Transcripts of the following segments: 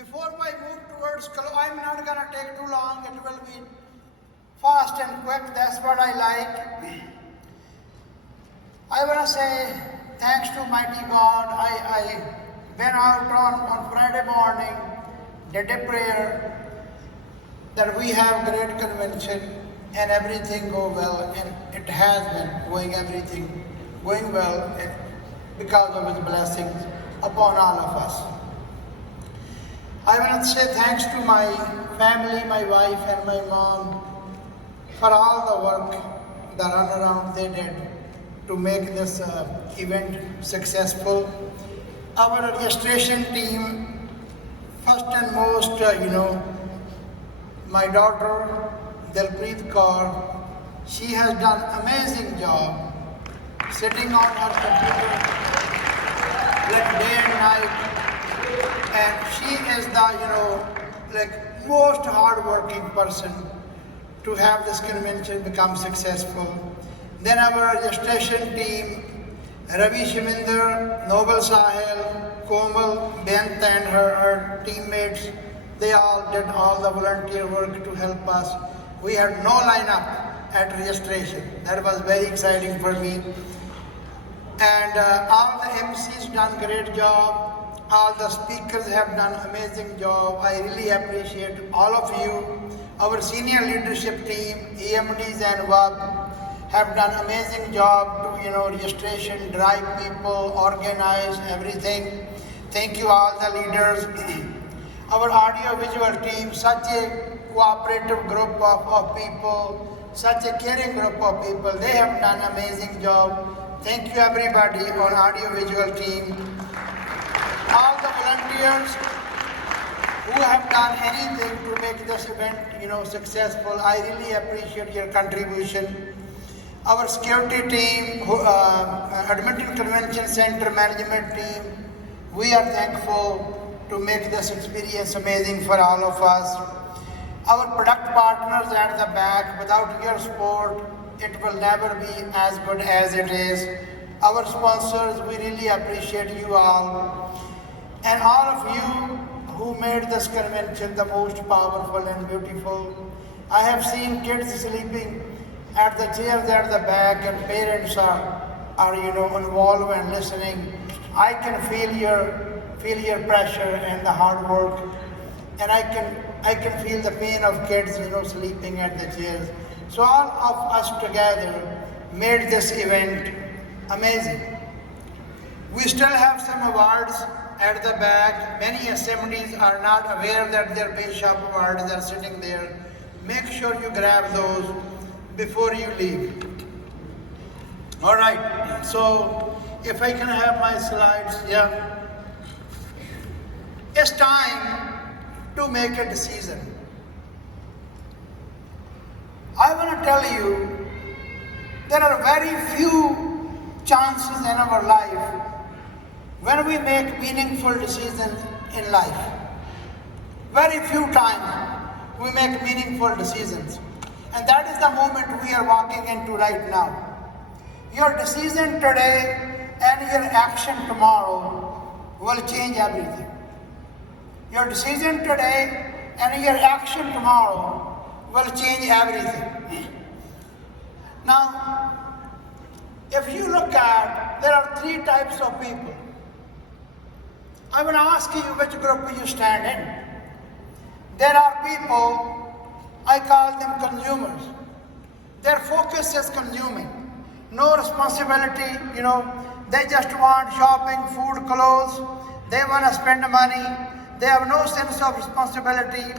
Before I move towards, I'm not gonna take too long. It will be fast and quick. That's what I like. I wanna say thanks to mighty God. I went out on Friday morning, did a prayer that we have great convention and everything go well, and it has been going well because of His blessings upon all of us. I want to say thanks to my family, my wife and my mom for all the work, the runaround they did to make this event successful. Our registration team, first and most, my daughter Dalpreet Kaur, she has done amazing job sitting on her computer like day and night, and she is the most hard-working person to have this convention become successful. Then our registration team, Ravi Shiminder, Noble Sahil, Komal, Bent and her teammates, they all did all the volunteer work to help us. We had no lineup at registration. That was very exciting for me. And all the MCs done great job. All the speakers have done amazing job. I really appreciate all of you. Our senior leadership team, EMDs and WAB, have done amazing job to registration, drive people, organize everything. Thank you all the leaders. Our audio visual team, such a cooperative group of people, such a caring group of people. They have done amazing job. Thank you everybody on audio visual team. All the volunteers who have done anything to make this event successful, I really appreciate your contribution. Our security team, Edmonton Convention Center management team, we are thankful to make this experience amazing for all of us. Our product partners at the back, without your support, it will never be as good as it is. Our sponsors, we really appreciate you all. And all of you who made this convention the most powerful and beautiful. I have seen kids sleeping at the chairs at the back, and parents are involved and listening. I can feel your pressure and the hard work, and I can feel the pain of kids sleeping at the chairs. So all of us together made this event amazing. We still have some awards at the back. Many assemblies are not aware that their Bishop awards are sitting there. Make sure you grab those before you leave. All right, so if I can have my slides, yeah. It's time to make a decision. I want to tell you, there are very few chances in our life when we make meaningful decisions in life. Very few times we make meaningful decisions. And that is the moment we are walking into right now. Your decision today and your action tomorrow will change everything. Your decision today and your action tomorrow will change everything. Now, if you look at, there are three types of people. I will ask you which group you stand in. There are people, I call them consumers. Their focus is consuming. No responsibility, they just want shopping, food, clothes. They want to spend money. They have no sense of responsibility,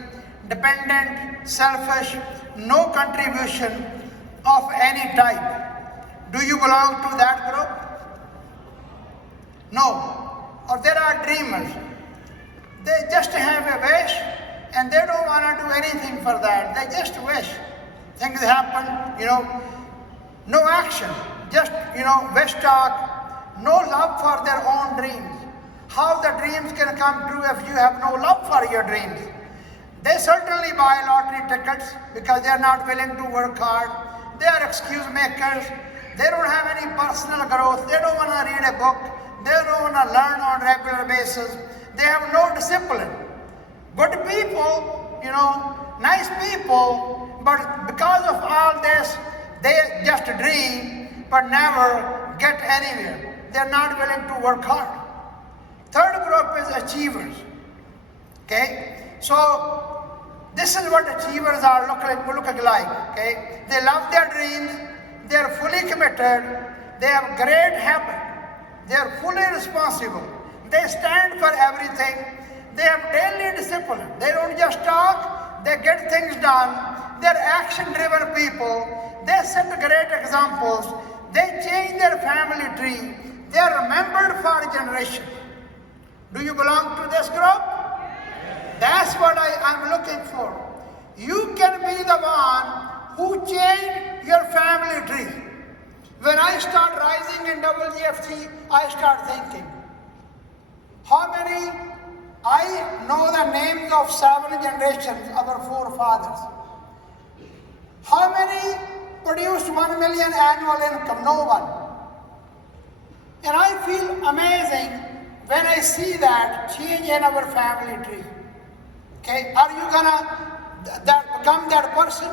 dependent, selfish, no contribution of any type. Do you belong to that group? No. Or there are dreamers. They just have a wish and they don't want to do anything for that. They just wish things happen, no action, just, wish talk, no love for their own dreams. How the dreams can come true if you have no love for your dreams? They certainly buy lottery tickets because they are not willing to work hard. They are excuse makers. They don't have any personal growth. They don't want to read a book. They don't want to learn on a regular basis. They have no discipline. Good people, nice people, but because of all this, they just dream but never get anywhere. They're not willing to work hard. Third group is achievers. Okay? So this is what achievers are looking like. Okay? They love their dreams, they're fully committed, they have great habit, they're fully responsible, they stand for everything, they have daily discipline. They don't just talk, they get things done, they're action-driven people, they set great examples, they change their family tree, they are remembered for generations. Do you belong to this group? That's what I'm looking for. You can be the one who change your family tree. When I start rising in WFC, I start thinking, how many, I know the names of 7 generations of our forefathers. How many produced 1 million annual income? No one. And I feel amazing when I see that change in our family tree. Okay, are you gonna become that person?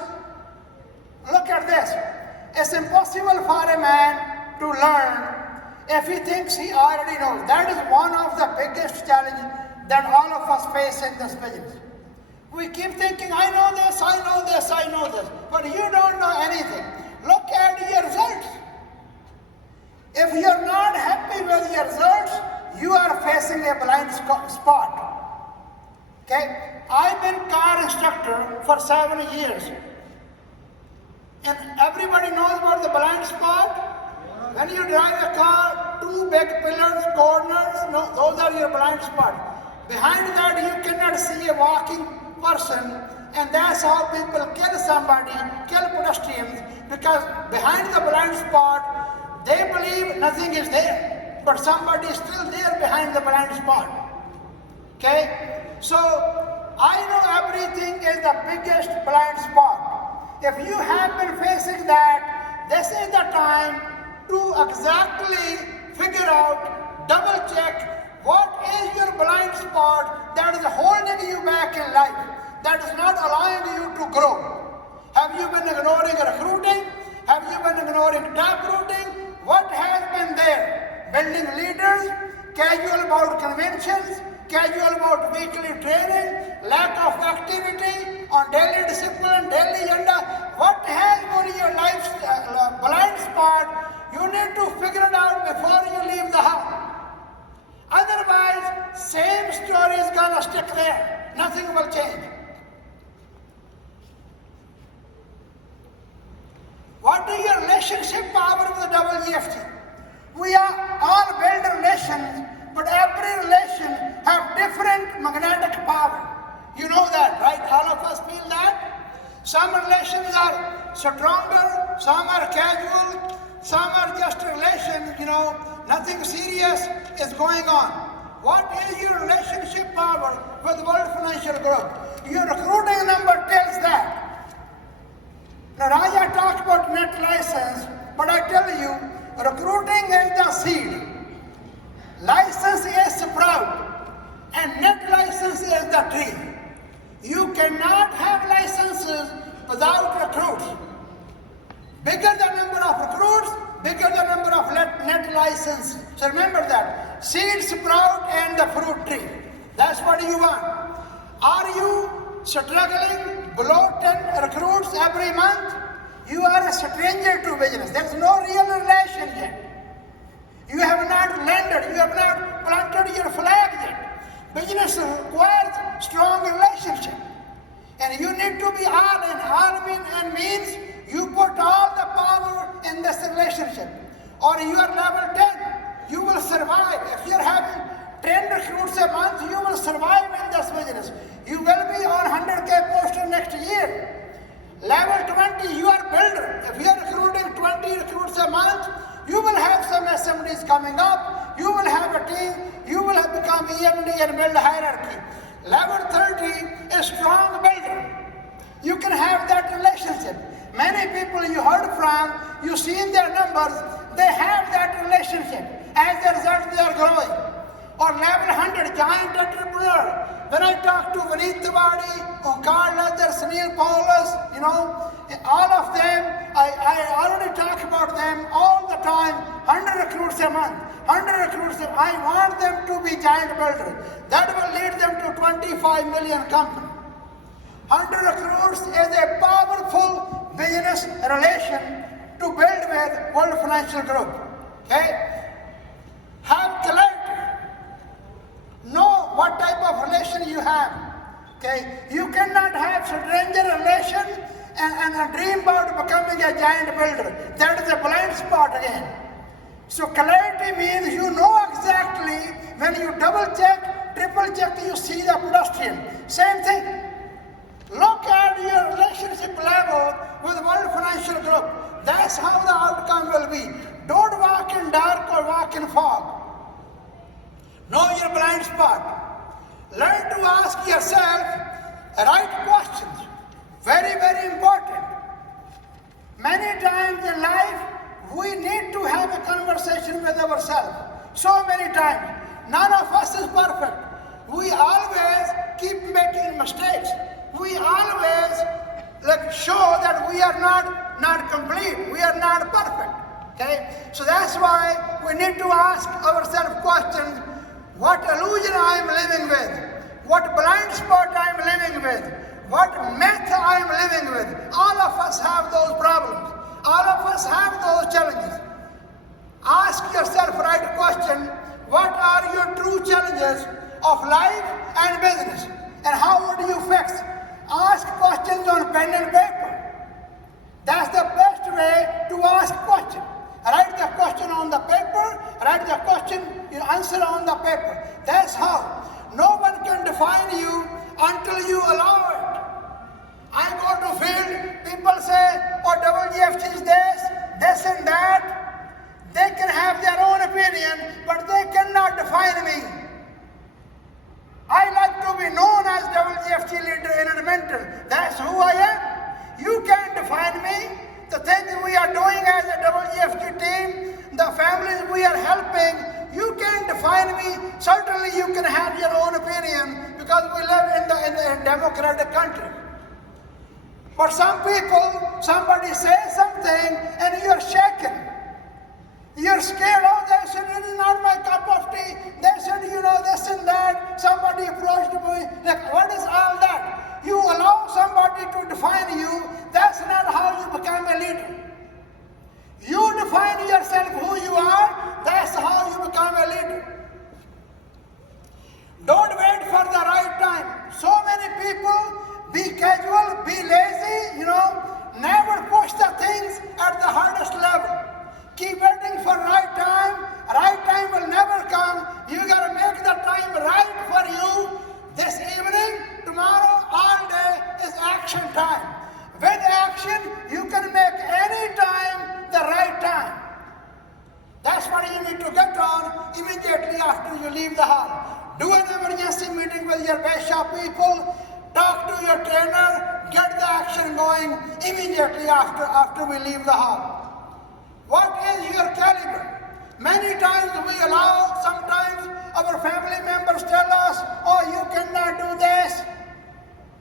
Look at this. It's impossible for a man to learn if he thinks he already knows. That is one of the biggest challenges that all of us face in this business. We keep thinking, I know this, I know this, I know this, but you don't know anything. Look at your results. If you're not happy with your results, you are facing a blind spot. Okay? I've been car instructor for 7 years. And everybody knows about the blind spot. When you drive a car, 2 big pillars, corners, no, those are your blind spots. Behind that, you cannot see a walking person, and that's how people kill somebody, kill pedestrians, because behind the blind spot, they believe nothing is there, but somebody is still there behind the blind spot. Okay? So, I know everything is the biggest blind spot. If you have been facing that, this is the time to exactly figure out, double check, what is your blind spot that is holding you back in life, that is not allowing you to grow? Have you been ignoring recruiting? Have you been ignoring tap routing? What has been there? Building leaders, casual about conventions, casual about weekly training, lack of activity on daily discipline, daily agenda. What has been your life's blind spot? You need to figure it out before you leave the house. Otherwise, same story is gonna stick there. Nothing will change. What is your relationship power with the WFT? We are all build relations, but every relation have different magnetic power. You know that, right? All of us feel that. Some relations are stronger, some are casual, some are just relations, nothing serious is going on. What is your relationship power with World Financial Group? Your recruiting number tells that. Now, Raja talked about net license, but I tell you, recruiting is the seed. License is sprout, and net license is the tree. You cannot have licenses without recruits. Bigger the number of recruits, bigger the number of net licenses. So remember that. Seed, sprout, and the fruit tree. That's what you want. Are you struggling below 10 recruits every month? You are a stranger to business. There's no real relation yet. You have not landed, you have not planted your flag yet. Business requires strong relationship. And you need to be all in. All means you put all the power in this relationship. Or you are level 10, you will survive. If you're having 10 recruits a month, you will survive in this business. You will be on 100K poster next year. Level 20, you are builder. If you are recruiting 20 recruits a month, you will have some SMDs coming up, you will have a team, you will have become EMD and build a hierarchy. Level 30 is strong builder. You can have that relationship. Many people you heard from, you see in their numbers, they have that relationship. As a result, they are growing. Or level 100, giant entrepreneur. When I talk to Vinny Praneet Tiwari, who Carl Leather, Sunil Paulus, all of them, I already talk about them all the time, 100 recruits a month, 100 recruits. I want them to be giant builders. That will lead them to 25 million company. 100 recruits is a powerful business relation to build with World Financial Group. Okay? Have clarity. Know what type of relation you have. Okay? You cannot have stranger relation and dream about becoming a giant builder. That is a blind spot again. So clarity means you know exactly when you double check, triple check, you see the pedestrian. Same thing. Look at your relationship level with World Financial Group. That's how the outcome will be. Don't walk in dark or walk in fog. Know your blind spot. Learn to ask yourself right questions. Very, very important. Many times in life, we need to have a conversation with ourselves. So many times. None of us is perfect. We always keep making mistakes. We always show that we are not complete. We are not perfect. Okay? So that's why we need to ask ourselves questions. What illusion I am living with? What blind spot I am living with? What myth I am living with? All of us have those problems. All of us have those challenges. Ask yourself the right question. What are your true challenges of life and business? And how would you fix? Ask questions on pen and paper. That's the best way to ask questions. Write the question on the paper, write the question, you answer on the paper. That's how. No one can define you until you allow it. I go to field, people say, oh, WGFC is this and that. They can have their own opinion, but they cannot define me. I like to be known as WGFC leader and inventor. That's who I am. You can't define me. The things we are doing as a WGFC team, the families we are helping, you can't define me. Certainly you can have your own opinion because we live in a democratic country. For some people, somebody says something and you're shaken. You're scared. Oh, they said it is not my cup of tea. They said, this and that. Somebody approached me. Like, what is all that? You allow somebody to define you. That's not how you become a leader. You define yourself who you are. That's how you become a leader. Don't wait for the right time. So many people be casual, be lazy, never push the things at the hardest level. Keep waiting for right time. Right time will never come. You gotta make the time right for you. This evening, tomorrow, all day is action time. With action, you can make any time the right time. That's what you need to get on immediately after you leave the hall. Do an emergency meeting with your best shop people. Talk to your trainer. Get the action going immediately after we leave the hall. What is your caliber? Many times we allow, sometimes our family members tell us, oh, you cannot do this.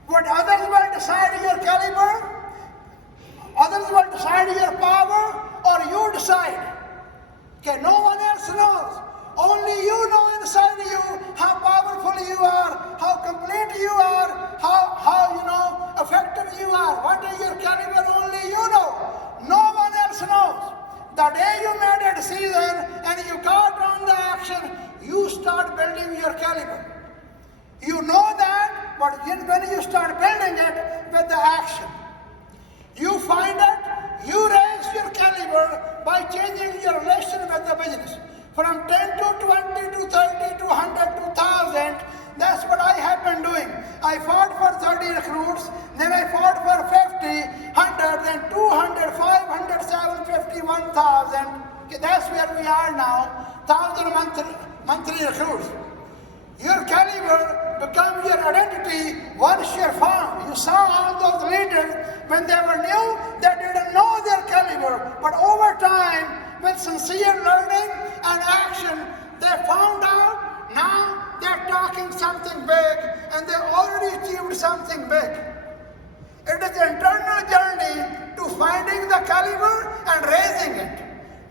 But others will decide your caliber, others will decide your power, or you decide. Okay, no one else knows. Only you know inside you how powerful you are, how complete you are, how effective you are. What is your caliber? Only you know. No one else knows. The day you made a decision and you got on the action, you start building your caliber. You know that, but when you start building it with the action, you find it, you raise your caliber by changing your relation with the business. From 10 to 20 to 30 to 100 to 1,000, that's what I have been doing. I fought for 30 recruits, then I fought for 50, 100, then 200, 500, 750, 1,000. Okay, that's where we are now, 1,000 monthly recruits. Your caliber becomes your identity once you're found. You saw all those leaders, when they were new, they didn't know their caliber. But over time, with sincere learning and action, they found out. Now they're talking something big, and they already achieved something big. It is an internal journey to finding the caliber and raising it.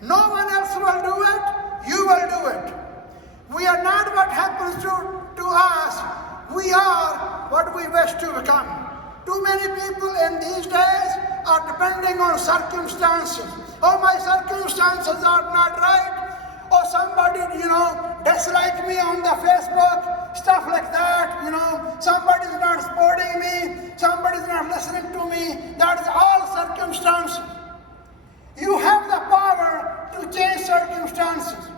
No one else will do it, you will do it. We are not what happens to us, we are what we wish to become. Too many people in these days are depending on circumstances. Oh, my circumstances are not right. Or somebody, dislike me on the Facebook, stuff like that, somebody's not supporting me, somebody's not listening to me. That is all circumstances. You have the power to change circumstances.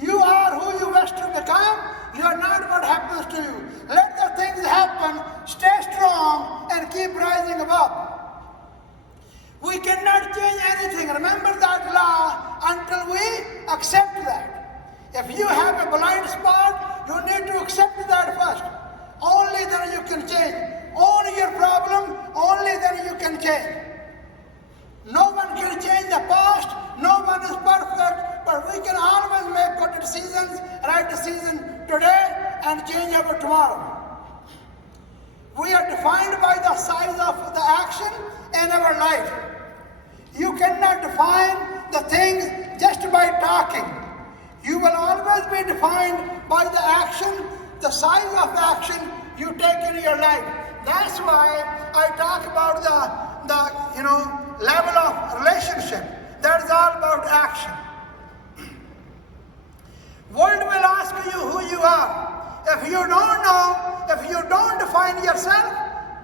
You are who you wish to become. You are not what happens to you. Let the things happen, stay strong, and keep rising above. We cannot change anything. Remember that law until we accept that. If you have a blind spot, you need to accept that first. Only then you can change. Own your problem, only then you can change. No one can change the past, no one is perfect, but we can always make good decisions, right decision today and change our tomorrow. We are defined by the size of the action in our life. You cannot define the things just by talking. You will always be defined by the action, the size of action you take in your life. That's why I talk about the level of relationship. That is all about action. World will ask you who you are. If you don't know, if you don't define yourself,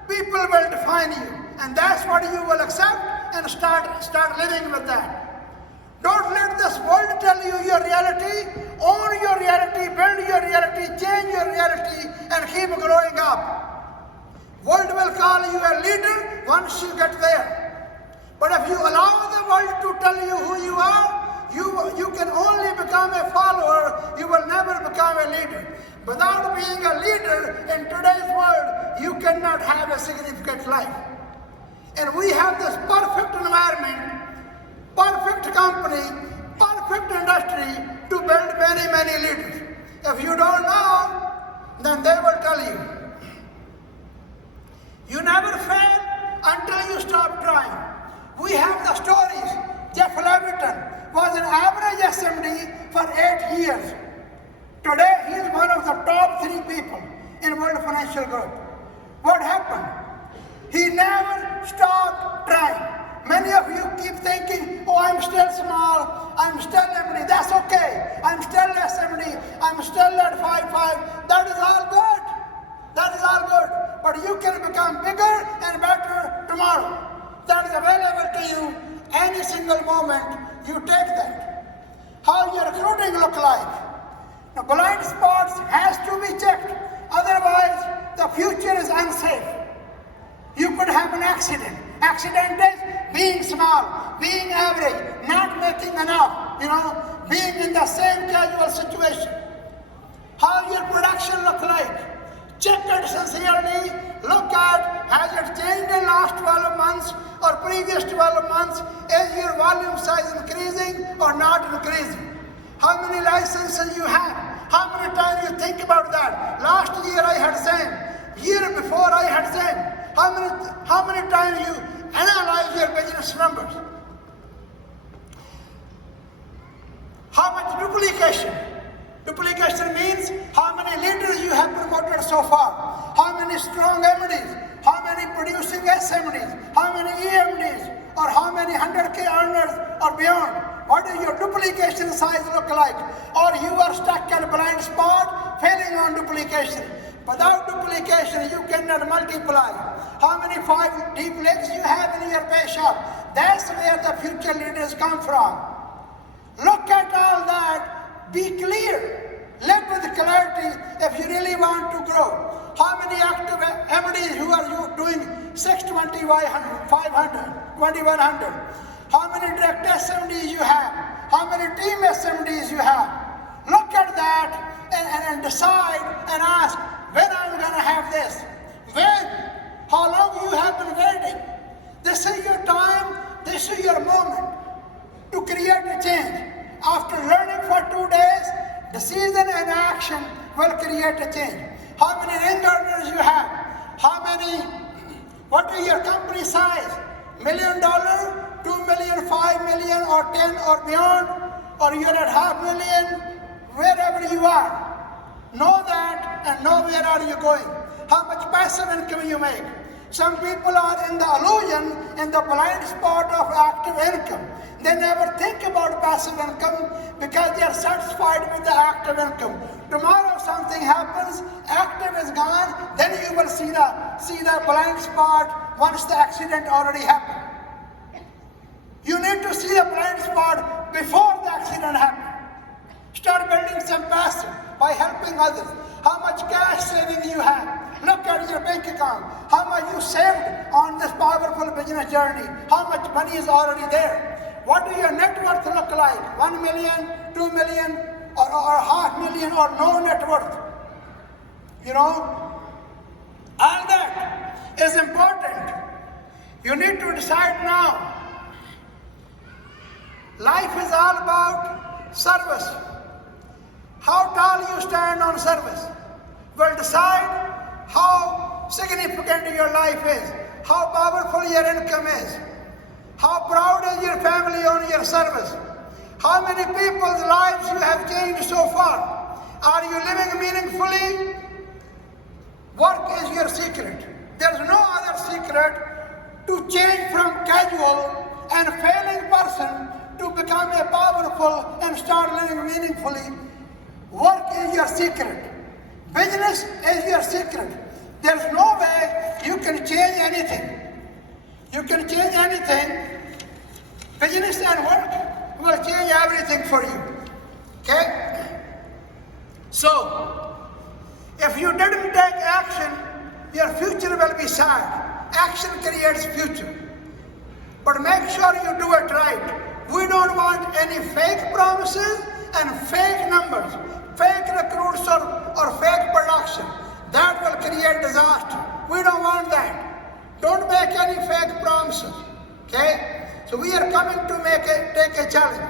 people will define you. And that's what you will accept and start living with that. Don't let this world tell you your reality. Own your reality, build your reality, change your reality, and keep growing up. World will call you a leader once you get there. But if you allow the world to tell you who you are, you can only become a follower. You will never become a leader. Without being a leader in today's world, you cannot have a significant life. And we have this perfect environment, perfect company, perfect industry to build many, many leaders. If you don't know, then they will tell you. You never fail until you stop trying. We have the stories. Jeff Leviton was an average SMD for 8 years. Today, he is one of the top 3 people in World Financial Group. What happened? He never stopped trying. Many of you keep thinking, oh, I'm still small, I'm still MD. That's okay. I'm still SMD, I'm still at 5'5". That is all good. That is all good. But you can become bigger and better tomorrow. That is available to you any single moment you take that. How your recruiting look like? Now, blind spots has to be checked. Otherwise, the future is unsafe. You could have an accident. Accident is being small, being average, not making enough, being in the same casual situation. How your production look like? Check it sincerely. Look at, has it changed in last 12 months or previous 12 months? Is your volume size increasing or not increasing? How many licenses you have? How many times you think about that? Last year I had same. Year before I had same. How many times you analyze your business numbers? How much duplication? Duplication means how many leaders you have promoted so far, how many strong MDs, how many producing SMDs, how many EMDs, or how many 100K earners or beyond. What does your duplication size look like? Or you are stuck at a blind spot, failing on duplication. Without duplication, you cannot multiply. How many 5 deep legs you have in your pay shop? That's where the future leaders come from. Look at all that. Be clear. Live with clarity if you really want to grow. How many active MDs who are you doing 620, 500, 2100? How many direct SMDs you have? How many team SMDs you have? Look at that and decide and ask, when I'm going to have this? When? How long you have been waiting? This is your time, this is your moment to create a change. After learning for 2 days, decision and action will create a change. How many ring earners you have? any size, $1 million, 2 million, 5 million, or 10 or beyond, or you're at $500,000, wherever you are. Know that and know where are you going. How much passive income you make. Some people are in the illusion, in the blind spot of active income. They never think about passive income because they are satisfied with the active income. Tomorrow something happens, active is gone, then you will see the blind spot once the accident already happened. You need to see the blind spot before the accident happened. Start building some passive by helping others. How much cash saving you have? Look at your bank account. How much you saved on this powerful business journey? How much money is already there? What do your net worth look like? 1 million, 2 million, or $500,000, or no net worth? You know, all that is important. You need to decide now. Life is all about service. How tall you stand on service will decide how significant your life is, how powerful your income is, how proud is your family on your service, how many people's lives you have changed so far. Are you living meaningfully? Work is your secret. There's no other secret to change from casual and failing person to become a powerful and start living meaningfully. Work is your secret. Business is your secret. There's no way you can change anything. You can change anything. Business and work will change everything for you. Okay? So, if you didn't take action, your future will be sad. Action creates future. But make sure you do it right. We don't want any fake promises and fake numbers, fake recruits or fake production. That will create disaster. We don't want that. Don't make any fake promises. Okay? So we are coming to take a challenge.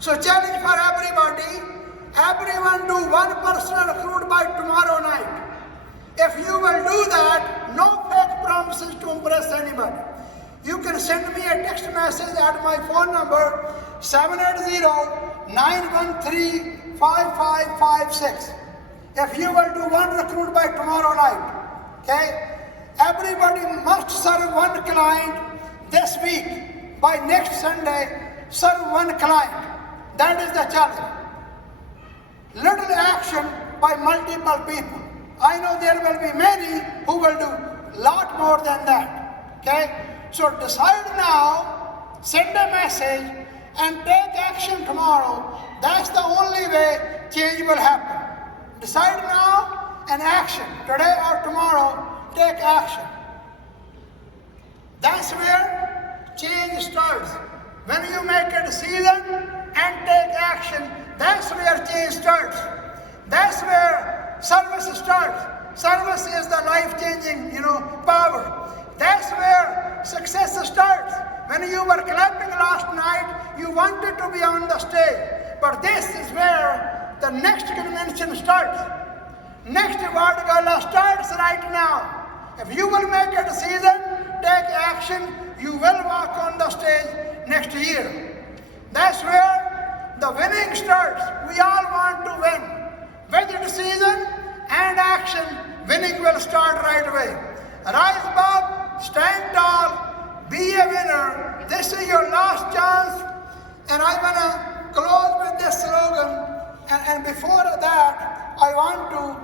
So challenge for everybody. Everyone do one personal recruit by tomorrow night. If you will do that, no fake promises to impress anybody. You can send me a text message at my phone number 780-913-5556. If you will do one recruit by tomorrow night, okay? Everybody must serve one client this week. By next Sunday, serve one client. That is the challenge. Little action by multiple people. I know there will be many who will do a lot more than that, okay? So decide now, send a message, and take action tomorrow. That's the only way change will happen. Decide now and action. Today or tomorrow, take action. That's where change starts. When you make a decision and take action, that's where change starts. That's where service starts. Service is the life-changing, power. That's where success starts. When you were clapping last night, you wanted to be on the stage. But this is where the next convention starts. Next World Gala starts right now. If you will make a decision, take action, you will walk on the stage next year. That's where the winning starts. We all want to win. With a decision and action, winning will start right away. Rise above, stand tall, be a winner. This is your last chance. And I'm going to close with this slogan. And before that, I want to,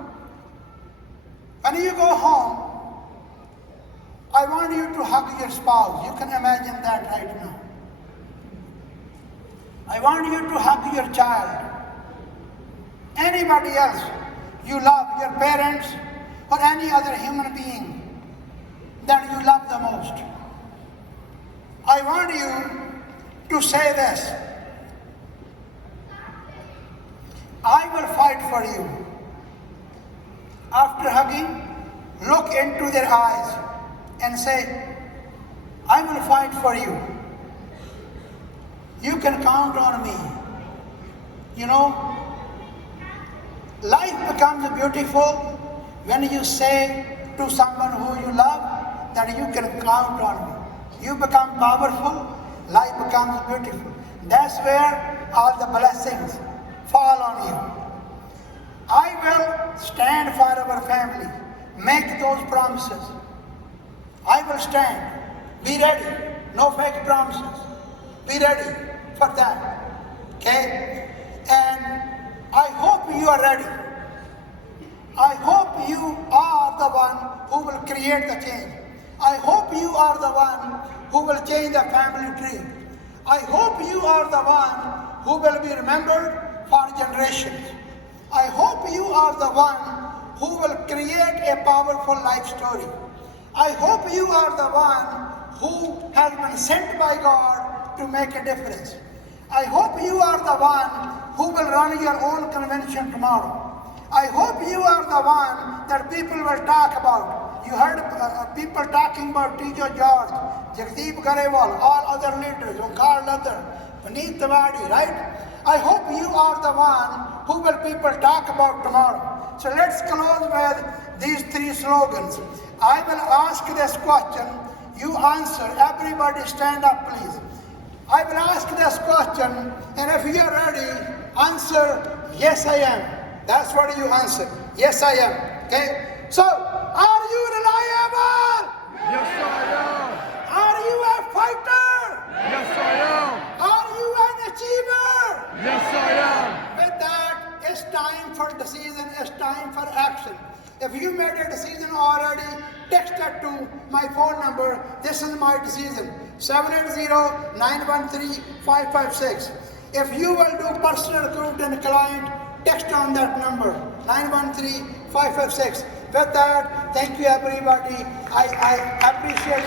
when you go home, I want you to hug your spouse. You can imagine that right now. I want you to hug your child. Anybody else you love, your parents, or any other human being that you love the most. I want you to say this. I will fight for you. After hugging, look into their eyes and say, I will fight for you. You can count on me. Life becomes beautiful when you say to someone who you love that you can count on me. You become powerful, life becomes beautiful. That's where all the blessings fall on you. I will stand for our family. Make those promises. I will stand. Be ready. No fake promises. Be ready for that. Okay? And I hope you are ready. I hope you are the one who will create the change. I hope you are the one who will change the family tree. I hope you are the one who will be remembered for generations. I hope you are the one who will create a powerful life story. I hope you are the one who has been sent by God to make a difference. I hope you are the one who will run your own convention tomorrow. I hope you are the one that people will talk about. You heard people talking about Teacher George, Jagdeep Dhaliwal, all other leaders, Onkar Ladar, Puneet Tawadi, right? I hope you are the one who will people talk about tomorrow. So let's close with these three slogans. I will ask this question, you answer. Everybody stand up, please. I will ask this question, and if you are ready, answer, yes I am. That's what you answer. Yes I am. Okay? So, are you reliable? Yes, I am. Are you a fighter? Yes, I am. Are you an achiever? Yes, I am. With that, it's time for decision, it's time for action. If you made a decision already, text that to my phone number. This is my decision, 780-913-556. If you will do personal recruitment client, text on that number, 913-556. With that, thank you everybody. I appreciate